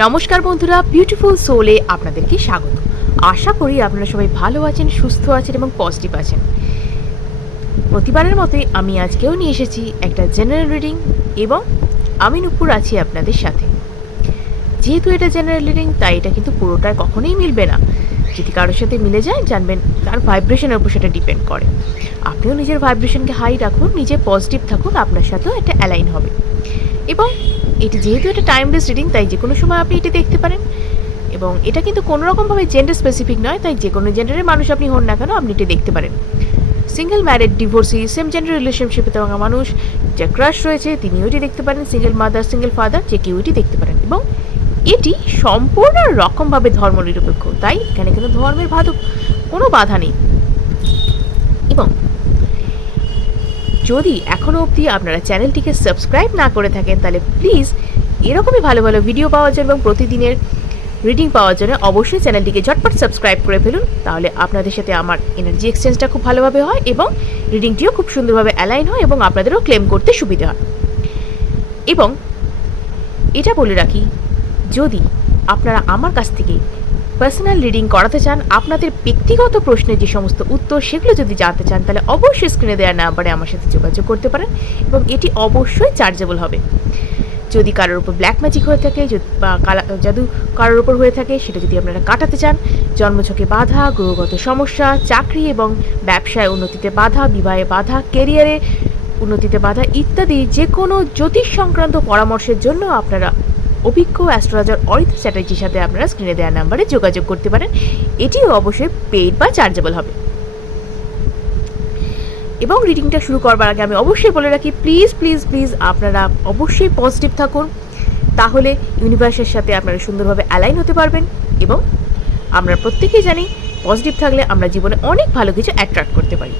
নমস্কার বন্ধুরা বিউটিফুল সোলে আপনাদেরকে স্বাগত। আশা করি আপনারা সবাই ভালো আছেন, সুস্থ আছেন এবং পজিটিভ আছেন। প্রতিবারের মতোই আমি আজকেও নিয়ে এসেছি একটা জেনারেল রিডিং এবং আমি নুপুর আছি আপনাদের সাথে। যেহেতু এটা জেনারেল রিডিং তাই এটা কিন্তু পুরোটা কখনোই মিলবে না। যদি কারোর সাথে মিলে যায়, জানবেন তার ভাইব্রেশনের উপর সেটা ডিপেন্ড করে। আপনিও নিজের ভাইব্রেশনকে হাই রাখুন, নিজে পজিটিভ থাকুন, আপনার সাথেও এটা অ্যালাইন হবে। এবং এটি যেহেতু এটা টাইমলেস রিডিং তাই যে কোনো সময় আপনি এটি দেখতে পারেন। এবং এটা কিন্তু কোনো রকমভাবে জেন্ডার স্পেসিফিক নয়, তাই যে কোনো জেন্ডারের মানুষ আপনি হন না কেন, আপনি এটি দেখতে পারেন। Single married divorcee same gender রিলেশনশিপে থাকা মানুষ যে ক্রাশ রয়েছে, তিনিও এটি দেখতে পারেন সিঙ্গেল মাদার সিঙ্গেল ফাদার যে কেউ এটি দেখতে পারেন। এবং এটি সম্পূর্ণ রকমভাবে ধর্ম নিরপেক্ষ তাই এখানে কিন্তু ধর্মের বাধক কোনো বাধা নেই। এবং যদি এখনও অবধি আপনারা চ্যানেলটিকে সাবস্ক্রাইব না করে থাকেন, তাহলে প্লিজ এরকমই ভালো ভালো ভিডিও পাওয়ার জন্য এবং প্রতিদিনের রিডিং পাওয়ার জন্য অবশ্যই চ্যানেলটিকে ঝটপট সাবস্ক্রাইব করে ফেলুন। তাহলে আপনাদের সাথে আমার এনার্জি এক্সচেঞ্জটা খুব ভালোভাবে হয় এবং রিডিংটিও খুব সুন্দরভাবে অ্যালাইন হয় এবং আপনাদেরও ক্লেম করতে সুবিধা হয়। এবং এটা বলে রাখি, যদি আপনারা আমার কাছ থেকে পার্সোনাল রিডিং করাতে চান, আপনাদের ব্যক্তিগত প্রশ্নের যে সমস্ত উত্তর সেগুলো যদি জানতে চান, তাহলে অবশ্যই স্ক্রিনে দেওয়ার নাম্বারে আমার সাথে যোগাযোগ করতে পারেন এবং এটি অবশ্যই চার্জেবল হবে। যদি কারোর উপর ব্ল্যাক ম্যাজিক হয়ে থাকে বা কালা জাদু কারোর উপর হয়ে থাকে, সেটা যদি আপনারা কাটাতে চান জন্মঝকে বাধা, গ্রহগত সমস্যা, চাকরি এবং ব্যবসায় উন্নতিতে বাধা, বিবাহে বাধা কেরিয়ারে উন্নতিতে বাধা ইত্যাদি যে কোনো জ্যোতিষ সংক্রান্ত পরামর্শের জন্য আপনারা অভিজ্ঞ অ্যাস্ট্রোলজার অরিত চ্যাটার্জির সাথে আপনারা স্ক্রিনে দেওয়া নাম্বারে যোগাযোগ করতে পারেন। এটিও অবশ্যই পেইড বা চার্জেবল হবে। এবং রিডিংটা শুরু করবার আগে আমি অবশ্যই বলে রাখি প্লিজ প্লিজ প্লিজ আপনারা অবশ্যই পজিটিভ থাকুন। তাহলে ইউনিভার্সের সাথে আপনারা সুন্দরভাবে অ্যালাইন হতে পারবেন এবং আমরা প্রত্যেকেই জানি পজিটিভ থাকলে আমরা জীবনে অনেক ভালো কিছু অ্যাট্রাক্ট করতে পারি।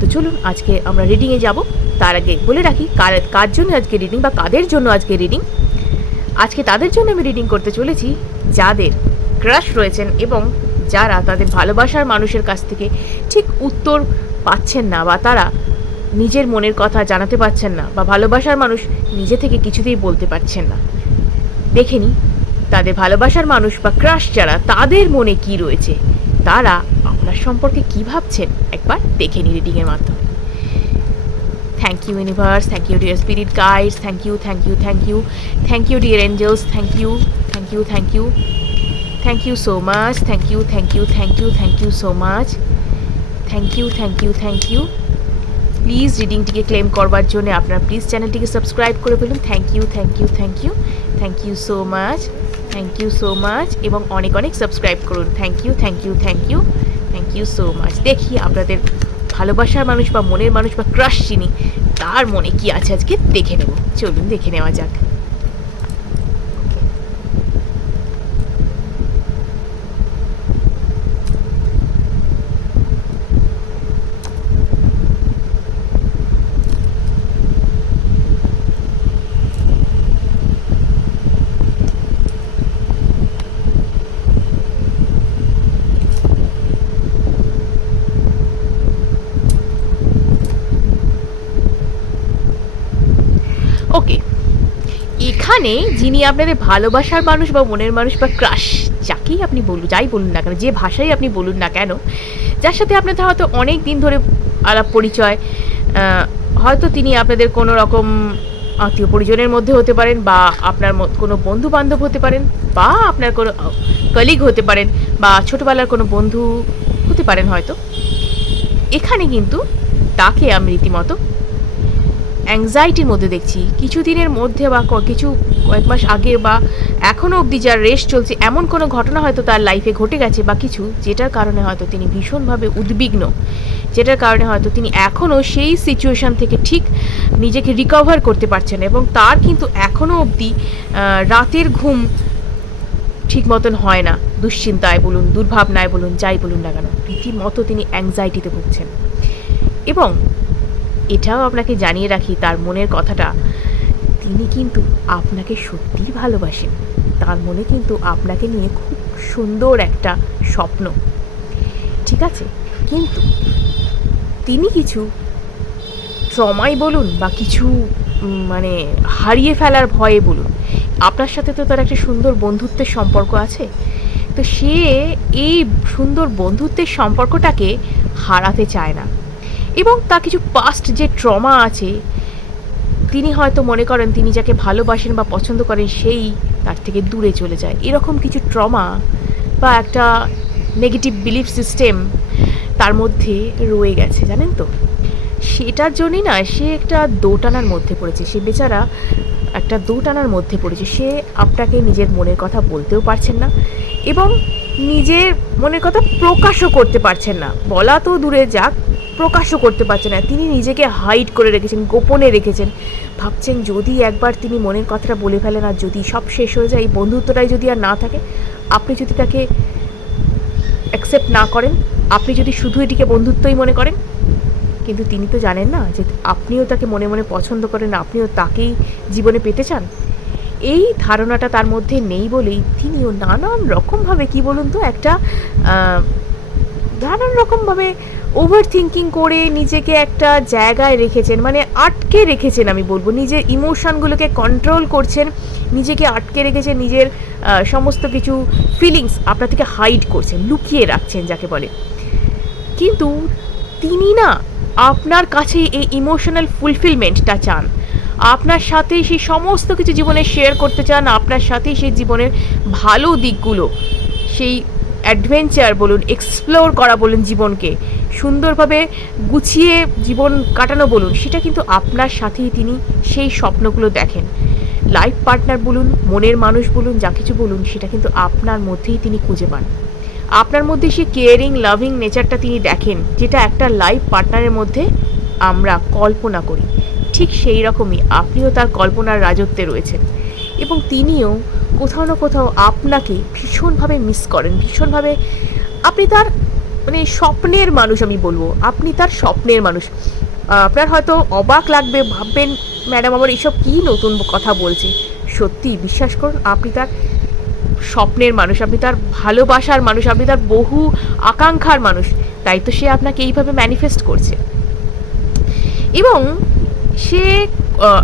তো চলুন আজকে আমরা রিডিংয়ে যাব। তার আগে বলে রাখি, কার কার জন্য আজকে রিডিং বা কাদের জন্য আজকে রিডিং আজকে তাদের জন্য আমি রিডিং করতে চলেছি যাদের ক্রাশ রয়েছেন এবং যারা তাদের ভালোবাসার মানুষের কাছ থেকে ঠিক উত্তর পাচ্ছেন না বা তারা নিজের মনের কথা জানাতে পারছেন না বা ভালোবাসার মানুষ নিজে থেকে কিছুতেই বলতে পারছেন না। দেখে নি, তাদের ভালোবাসার মানুষ বা ক্রাশ যারা, তাদের মনে কি রয়েছে? তারা আপনার সম্পর্কে কি ভাবছেন? একবার দেখে নি রিডিংয়ের মাধ্যমে। Thank you universe thank you dear spirit guides thank you thank you thank you thank you dear Angeles thank you thank you thank you thank you so much thank you thank you thank you thank you so much thank you thank you thank you please রিডিংটিকে claim করবার জন্য আপনার please চ্যানেলটিকে subscribe করে ফেলুন thank you thank you thank you thank you so much thank you so much এবং অনেক অনেক subscribe করুন thank you thank you thank you thank you so much দেখি আপনাদের ভালোবাসার মানুষ বা মনের মানুষ বা ক্রাশ চিনি তার মনে কি আছে আজকে? দেখে নেব। চলুন দেখে নেওয়া যাক ওকে এখানে যিনি আপনাদের ভালোবাসার মানুষ বা মনের মানুষ বা ক্রাশ যাকেই আপনি বলুন, যাই বলুন না কেন, যে ভাষাই আপনি বলুন না কেন, যার সাথে আপনাদের হয়তো অনেক দিন ধরে আলাপ পরিচয় হয়তো তিনি আপনাদের কোনো রকম আত্মীয় পরিজনের মধ্যে হতে পারেন বা আপনার কোনো বন্ধু বান্ধব হতে পারেন বা আপনার কোনো কলিগ হতে পারেন বা ছোটোবেলার কোনো বন্ধু হতে পারেন হয়তো। এখানে কিন্তু তাকে আমি রীতিমতো অ্যাংজাইটির মধ্যে দেখছি। কিছুদিনের মধ্যে বা কিছু কয়েক মাস আগে বা এখনও অবধি যার রেস চলছে, এমন কোনো ঘটনা হয়তো তার লাইফে ঘটে গেছে বা কিছু, যেটার কারণে হয়তো তিনি ভীষণভাবে উদ্বিগ্ন। যেটার কারণে হয়তো তিনি এখনও সেই সিচুয়েশন থেকে ঠিক নিজেকে রিকভার করতে পারছেন এবং তার কিন্তু এখনও অবধি রাতের ঘুম ঠিক মতন হয় না। দুশ্চিন্তায় বলুন, দুর্ভাবনায় বলুন, যাই বলুন না কেন, রীতিমতো তিনি অ্যাংজাইটিতে ভুগছেন। এবং এটাও আপনাকে জানিয়ে রাখি, তার মনের কথাটা। তিনি কিন্তু আপনাকে সত্যিই ভালোবাসেন। তার মনে কিন্তু আপনাকে নিয়ে খুব সুন্দর একটা স্বপ্ন। ঠিক আছে? কিন্তু তিনি কিছু ট্রমাই বলুন বা কিছু মানে হারিয়ে ফেলার ভয়ে বলুন, আপনার সাথে তো তার একটা সুন্দর বন্ধুত্বের সম্পর্ক আছে। তো সে এই সুন্দর বন্ধুত্বের সম্পর্কটাকে হারাতে চায় না। এবং তার কিছু পাস্ট যে ট্রমা আছে, তিনি হয়তো মনে করেন তিনি যাকে ভালোবাসেন বা পছন্দ করেন সেই তার থেকে দূরে চলে যায়। এরকম কিছু ট্রমা বা একটা নেগেটিভ বিলিফ সিস্টেম তার মধ্যে রয়ে গেছে, জানেন তো? সেটার জন্যই না, সে একটা দোটানার মধ্যে পড়েছে। সে বেচারা একটা দোটানার মধ্যে পড়েছে। সে আপনাকে নিজের মনের কথা বলতেও পারছেন না এবং নিজের মনের কথা প্রকাশও করতে পারছেন না। বলা তো দূরে যাক প্রকাশও করতে পারছেন না। তিনি নিজেকে হাইড করে রেখেছেন, গোপনে রেখেছেন। ভাবছেন যদি একবার তিনি মনের কথাটা বলে ফেলেন আর যদি সব শেষ হয়ে যায়, এই বন্ধুত্বটাই যদি আর না থাকে, আপনি যদি তাকে অ্যাকসেপ্ট না করেন, আপনি যদি শুধু এটিকে বন্ধুত্বই মনে করেন, কিন্তু তিনি তো জানেন না যে আপনিও তাকে মনে মনে পছন্দ করেন, আপনিও তাকেই জীবনে পেতে চান। এই ধারণাটা তার মধ্যে নেই বলেই তিনিও নানান রকমভাবে, কি বলুন তো, একটা নানান রকমভাবে ওভার থিঙ্কিং করে নিজেকে একটা জায়গায় রেখেছেন মানে আটকে রেখেছেন আমি বলব। নিজের ইমোশনগুলোকে কন্ট্রোল করছেন, নিজেকে আটকে রেখেছেন, নিজের সমস্ত কিছু ফিলিংস আপনার থেকে হাইড করছেন, লুকিয়ে রাখছেন যাকে বলে। কিন্তু তিনি না আপনার কাছে এই ইমোশনাল ফুলফিলমেন্টটা চান। আপনার সাথেই সেই সমস্ত কিছু জীবনে শেয়ার করতে চান, আপনার সাথেই সেই জীবনের ভালো দিকগুলো, সেই অ্যাডভেঞ্চার বলুন এক্সপ্লোর করা বলুন জীবনকে। সুন্দরভাবে গুছিয়ে জীবন কাটানো বলুন, সেটা কিন্তু আপনার সাথেই তিনি সেই স্বপ্নগুলো দেখেন। লাইফ পার্টনার বলুন, মনের মানুষ বলুন, যা কিছু বলুন, সেটা কিন্তু আপনার মধ্যেই তিনি খুঁজে পান। আপনার মধ্যে সেই কেয়ারিং লাভিং নেচারটা তিনি দেখেন, যেটা একটা লাইফ পার্টনারের মধ্যে আমরা কল্পনা করি। ঠিক সেই রকমই আপনিও তার কল্পনার রাজত্বে রয়েছেন। এবং তিনিও কোথাও না কোথাও আপনাকে ভীষণভাবে মিস করেন, ভীষণভাবে আপনি তার মানে স্বপ্নের মানুষ আমি বলব। আপনি তার স্বপ্নের মানুষ। আপনার হয়তো অবাক লাগবে, ভাববেন, ম্যাডাম, আমার এইসব কী নতুন কথা বলছে? সত্যি, বিশ্বাস করুন, আপনি তার স্বপ্নের মানুষ, আপনি তার ভালোবাসার মানুষ, আপনি তার বহু আকাঙ্ক্ষার মানুষ। তাই তো সে আপনাকে এইভাবে ম্যানিফেস্ট করছে। এবং সে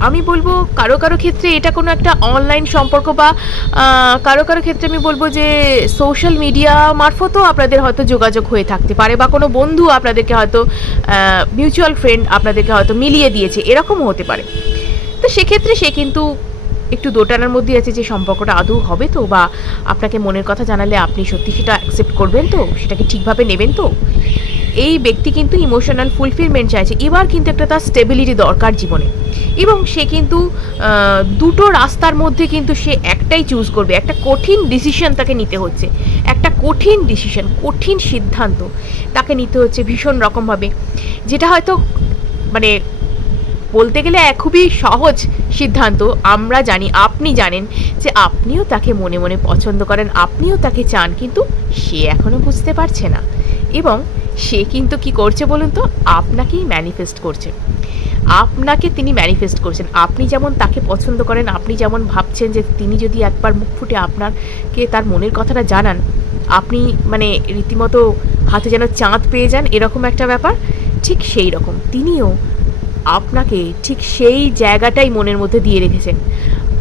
আমি বলব কারও কারও ক্ষেত্রে এটা কোনো একটা অনলাইন সম্পর্ক বা কারও কারও ক্ষেত্রে আমি বলব যে সোশ্যাল মিডিয়া মারফতও আপনাদের হয়তো যোগাযোগ হয়ে থাকতে পারে বা কোনো বন্ধু আপনাদেরকে হয়তো মিউচুয়াল ফ্রেন্ড আপনাদেরকে হয়তো মিলিয়ে দিয়েছে, এরকমও হতে পারে। তো সেক্ষেত্রে সে কিন্তু একটু দোটানার মধ্যে আছে যে সম্পর্কটা আদৌ হবে তো বা আপনাকে মনের কথা জানালে আপনি সত্যি সেটা অ্যাকসেপ্ট করবেন তো সেটাকে ঠিকভাবে নেবেন তো? এই ব্যক্তি কিন্তু ইমোশনাল ফুলফিলমেন্ট চাইছে। এবার কিন্তু একটা তার স্টেবিলিটি দরকার জীবনে। এবং সে কিন্তু দুটো রাস্তার মধ্যে কিন্তু সে একটাই চুজ করবে। একটা কঠিন ডিসিশন তাকে নিতে হচ্ছে। একটা কঠিন ডিসিশন কঠিন সিদ্ধান্ত তাকে নিতে হচ্ছে ভীষণ রকমভাবে। যেটা হয়তো মানে বলতে গেলে খুবই সহজ সিদ্ধান্ত। আমরা জানি, আপনি জানেন যে আপনিও তাকে মনে মনে পছন্দ করেন, আপনিও তাকে চান, কিন্তু সে এখনও বুঝতে পারছে না। এবং সে কিন্তু কি করছে বলুন তো? আপনাকেই ম্যানিফেস্ট করছে। আপনাকে তিনি ম্যানিফেস্ট করছেন। আপনি যেমন তাকে পছন্দ করেন, আপনি যেমন ভাবছেন যে তিনি যদি একবার মুখ ফুটে আপনাকে তার মনের কথাটা জানান, আপনি মানে রীতিমতো হাতে যেন চাঁদ পেয়ে যান, এরকম একটা ব্যাপার? ঠিক সেই রকম। তিনিও আপনাকে ঠিক সেই জায়গাটাই মনের মধ্যে দিয়ে রেখেছেন।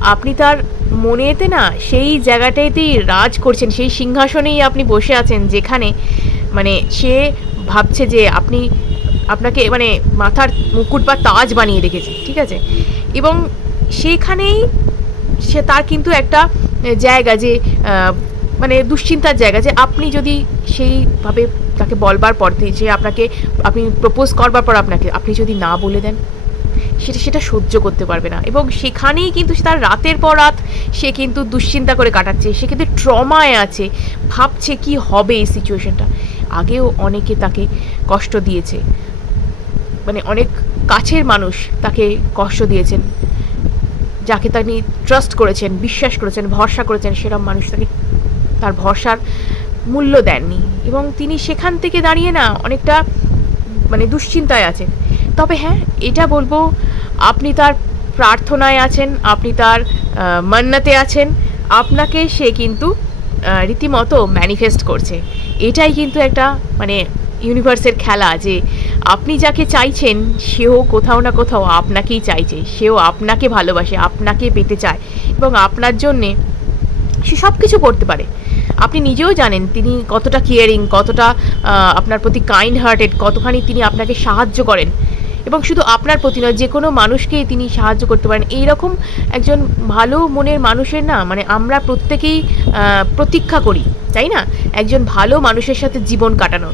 আপনি তার মনেতে না সেই জায়গাটাতেই রাজ করছেন, সেই সিংহাসনেই আপনি বসে আছেন, যেখানে মানে সে ভাবছে যে আপনি আপনাকে মানে মাথার মুকুট বা তাজ বানিয়ে রেখেছে, ঠিক আছে? এবং সেখানেই সে তার কিন্তু একটা জায়গা যে মানে দুশ্চিন্তার জায়গা যে আপনি যদি সেইভাবে তাকে বলবার পর যে আপনাকে, আপনি প্রপোজ করবার পর আপনাকে, আপনি যদি না বলে দেন, সেটা সেটা সহ্য করতে পারবে না। এবং সেখানেই কিন্তু তার রাতের পর রাত সে কিন্তু দুশ্চিন্তা করে কাটাচ্ছে, সে কিন্তু ট্রমায় আছে, ভাবছে কি হবে এই সিচুয়েশনটা আগেও অনেকে তাকে কষ্ট দিয়েছে। মানে অনেক কাছের মানুষ তাকে কষ্ট দিয়েছেন, যাকে তিনি ট্রাস্ট করেছেন, বিশ্বাস করেছেন, ভরসা করেছেন সেরকম মানুষ তাকে তার ভরসার মূল্য দেননি। এবং তিনি সেখান থেকে দাঁড়িয়ে না অনেকটা মানে দুশ্চিন্তায় আছেন। তবে হ্যাঁ এটা বলব, আপনি তার প্রার্থনায় আছেন, আপনি তার মান্নাতে আছেন, আপনাকে সে কিন্তু রীতিমতো ম্যানিফেস্ট করছে। এটাই কিন্তু একটা মানে ইউনিভার্সের খেলা যে আপনি যাকে চাইছেন, সেও কোথাও না কোথাও আপনাকেই চাইছে। সেও আপনাকে ভালোবাসে, আপনাকে পেতে চায় এবং আপনার জন্যে সে সব কিছু করতে পারে। আপনি নিজেও জানেন, তিনি কতটা কেয়ারিং কতটা আপনার প্রতি কাইন্ড হার্টেড কতখানি তিনি আপনাকে সাহায্য করেন। এবং শুধু আপনার প্রতি নয়, যে কোনো মানুষকেই তিনি সাহায্য করতে পারেন। এই রকম একজন ভালো মনের মানুষের না মানে আমরা প্রত্যেকেই প্রতীক্ষা করি, তাই না? একজন ভালো মানুষের সাথে জীবন কাটানো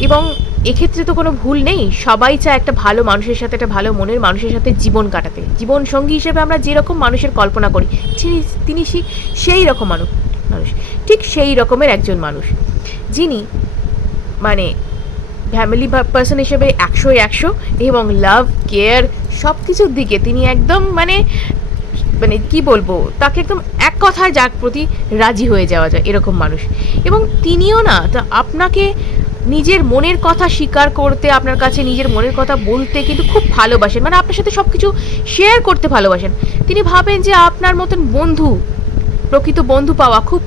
এবং এক্ষেত্রে তো কোনো ভুল নেই। সবাই চায় একটা ভালো মানুষের সাথে, একটা ভালো মনের মানুষের সাথে জীবন কাটাতে। জীবন সঙ্গী হিসেবে আমরা যেরকম মানুষের কল্পনা করি তিনি সেই রকম মানুষ মানুষ। ঠিক সেই রকমের একজন মানুষ। যিনি মানে ফ্যামিলি পার্সন হিসেবে একশো একশো এবং লাভ কেয়ার সব কিছুর দিকে তিনি একদম মানে মানে কি বলব, তাকে একদম এক কথায় যার প্রতি রাজি হয়ে যাওয়া যায় এরকম মানুষ। এবং তিনিও না, তা আপনাকে নিজের মনের কথা স্বীকার করতে আপনার কাছে, নিজের মনের কথা বলতে কিন্তু খুব ভালোবাসেন। মানে আপনার সাথে সব কিছু শেয়ার করতে ভালোবাসেন। তিনি ভাবেন যে আপনার মতন বন্ধু, প্রকৃত বন্ধু পাওয়া খুব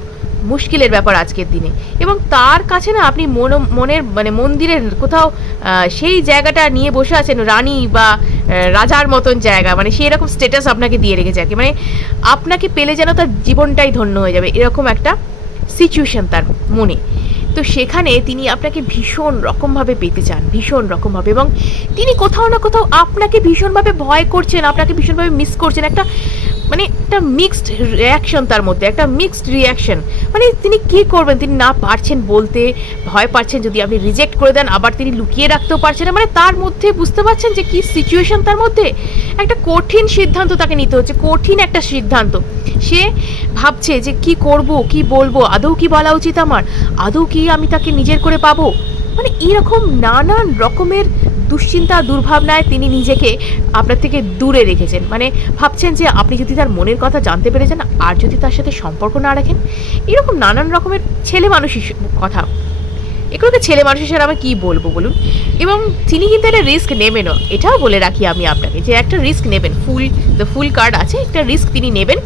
মুশকিলের ব্যাপার আজকের দিনে। এবং তার কাছে না আপনি মন, মনের মানে মন্দিরের কোথাও সেই জায়গাটা নিয়ে বসে আছেন, রানী বা রাজার মতন জায়গা। মানে সেই রকম স্ট্যাটাস আপনাকে দিয়ে রেখেছে আর কি মানে আপনাকে পেলে যেন তার জীবনটাই ধন্য হয়ে যাবে, এরকম একটা সিচুয়েশন তার মনে। তো সেখানে তিনি আপনাকে ভীষণ রকমভাবে পেতে চান, ভীষণ রকমভাবে এবং তিনি কোথাও না কোথাও আপনাকে ভীষণভাবে ভয় করছেন, আপনাকে ভীষণভাবে মিস করছেন, একটা মানে একটা মিক্সড রিয়াকশন তার মধ্যে, একটা মিক্সড রিয়াকশন মানে তিনি কি করবেন? তিনি না পারছেন বলতে, ভয় পাচ্ছেন যদি আপনি রিজেক্ট করে দেন, আবার তিনি লুকিয়ে রাখতেও পারছেন না। মানে তার মধ্যে বুঝতে পারছেন যে কি সিচুয়েশন তার মধ্যে? একটা কঠিন সিদ্ধান্ত তাকে নিতে হচ্ছে, কঠিন একটা সিদ্ধান্ত। সে ভাবছে যে কি করব, কি বলব, আদৌ কি বলা উচিত আমার? আদৌ কি আমি তাকে নিজের করে পাবো? মানে এরকম নানান রকমের দুশ্চিন্তা, দুর্ভাবনায় তিনি নিজেকে আপনার থেকে দূরে রেখেছেন। মানে ভাবছেন যে আপনি যদি তার মনের কথা জানতে পেরে যান আর যদি তার সাথে সম্পর্ক না রাখেন, এরকম নানান রকমের ছেলে মানুষ কথা। এগুলোকে ছেলে মানুষ হিসেবে আমি কী বলব বলুন? এবং তিনি কিন্তু একটা রিস্ক নেবেনও এটাও বলে রাখি আমি আপনাকে যে একটা রিস্ক নেবেন। ফুল দ্য ফুল কার্ড আছে, একটা রিস্ক তিনি নেবেন।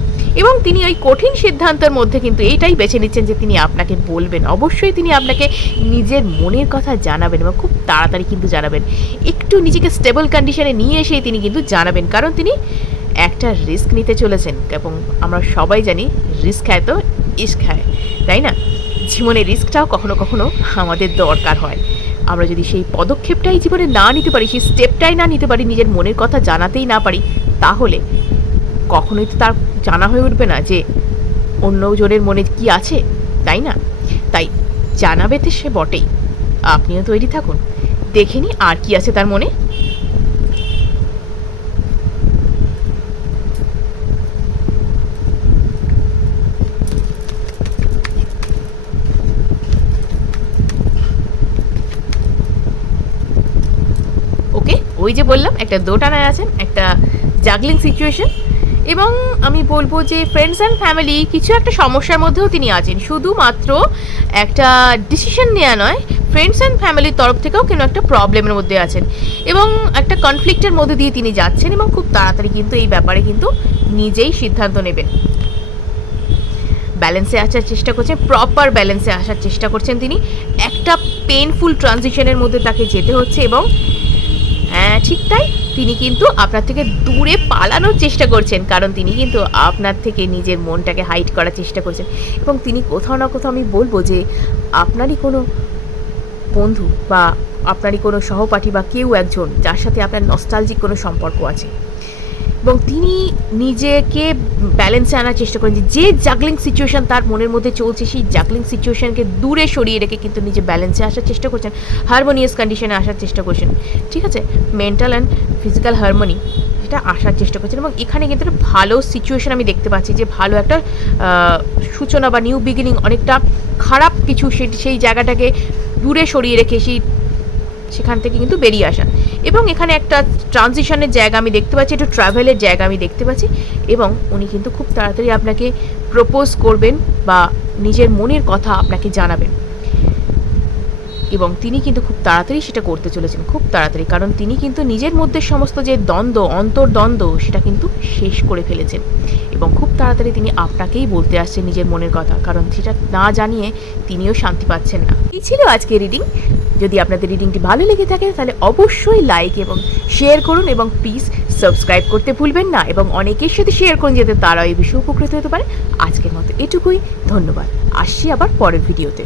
এবং তিনি ওই কঠিন সিদ্ধান্তের মধ্যে কিন্তু এইটাই বেছে নিচ্ছেন যে তিনি আপনাকে বলবেন। অবশ্যই তিনি আপনাকে নিজের মনের কথা জানাবেন এবং খুব তাড়াতাড়ি কিন্তু জানাবেন। একটু নিজেকে স্টেবল কন্ডিশনে নিয়ে এসেই তিনি কিন্তু জানাবেন, কারণ তিনি একটা রিস্ক নিতে চলেছেন এবং আমরা সবাই জানি রিস্ক খায় তো ইস্ক খায় তাই না? জীবনে রিস্কটাও কখনো কখনো আমাদের দরকার হয়। আমরা যদি সেই পদক্ষেপটাই জীবনে না নিতে পারি, সেই স্টেপটাই না নিতে পারি, নিজের মনের কথা জানাতেই না পারি, তাহলে কখনোই তো তার জানা হয়ে উঠবে না যে অন্য জনের মনে কি আছে, তাই না? তাই জানাবে তো সে বটেই। আপনিও তৈরি থাকুন। দেখে নি আর কি আছে তার মনে। ওকে, ওই যে বললাম, একটা দোটানায় আছেন, একটা জাগলিং সিচুয়েশন এবং আমি বলব যে ফ্রেন্ডস অ্যান্ড ফ্যামিলি কিছু একটা সমস্যার মধ্যেও তিনি আছেন। শুধুমাত্র একটা ডিসিশন নেওয়া নয় ফ্রেন্ডস অ্যান্ড ফ্যামিলির তরফ থেকেও কোনো একটা প্রবলেমের মধ্যে আছেন। এবং একটা কনফ্লিক্টের মধ্যে দিয়ে তিনি যাচ্ছেন এবং খুব তাড়াতাড়ি কিন্তু এই ব্যাপারে কিন্তু নিজেই সিদ্ধান্ত নেবেন। ব্যালেন্সে আসার চেষ্টা করছেন প্রপার ব্যালেন্সে আসার চেষ্টা করছেন তিনি। একটা পেনফুল ট্রানজিশনের মধ্যে তাকে যেতে হচ্ছে এবং হ্যাঁ ঠিক তাই? তিনি কিন্তু আপনার থেকে দূরে পালানোর চেষ্টা করছেন, কারণ তিনি কিন্তু আপনার থেকে নিজের মনটাকে হাইট করার চেষ্টা করছেন। এবং তিনি কোথাও না কোথাও আমি বলব যে, আপনারই কোনো বন্ধু বা আপনারই কোনো সহপাঠী বা কেউ একজন যার সাথে আপনার নস্টালজিক কোনো সম্পর্ক আছে এবং তিনি নিজেকে ব্যালেন্সে আনার চেষ্টা করেন যে জাগলিং সিচুয়েশন তার মনের মধ্যে চলছে, সেই জাগলিং সিচুয়েশনকে দূরে সরিয়ে রেখে কিন্তু নিজে ব্যালেন্সে আসার চেষ্টা করছেন হারমোনিয়াস কন্ডিশনে আসার চেষ্টা করছেন। ঠিক আছে? মেন্টাল অ্যান্ড ফিজিক্যাল হারমোনি এটা আসার চেষ্টা করছেন এবং এখানে কিন্তু একটা ভালো সিচুয়েশন আমি দেখতে পাচ্ছি যে, ভালো একটা সূচনা বা নিউ বিগিনিং অনেকটা খারাপ কিছু সেই জায়গাটাকে দূরে সরিয়ে রেখে সেই, সেখান থেকে কিন্তু বেরিয়ে আসা। এবং এখানে একটা ট্রানজিশনের জায়গা আমি দেখতে পাচ্ছি, একটু ট্রাভেলের জায়গা আমি দেখতে পাচ্ছি এবং উনি কিন্তু খুব তাড়াতাড়ি আপনাকে প্রপোজ করবেন বা নিজের মনের কথা আপনাকে জানাবেন। এবং তিনি কিন্তু খুব তাড়াতাড়ি সেটা করতে চলেছেন, খুব তাড়াতাড়ি। কারণ তিনি কিন্তু নিজের মধ্যে সমস্ত যে দ্বন্দ্ব, অন্তর্দ্বন্দ্ব, সেটা কিন্তু শেষ করে ফেলেছেন। এবং খুব তাড়াতাড়ি তিনি আপনাকেই বলতে আসছেন নিজের মনের কথা, কারণ সেটা না জানিয়ে তিনিও শান্তি পাচ্ছেন না। এই ছিল আজকে রিডিং যদি আপনাদের রিডিংটি ভালো লেগে থাকে, তাহলে অবশ্যই লাইক এবং শেয়ার করুন এবং প্লিজ সাবস্ক্রাইব করতে ভুলবেন না। এবং অনেকের সাথে শেয়ার করুন যাতে তারাও এই বিষয়ে উপকৃত হতে পারে। আজকের মতো এটুকুই। ধন্যবাদ। আসছি আবার পরের ভিডিওতে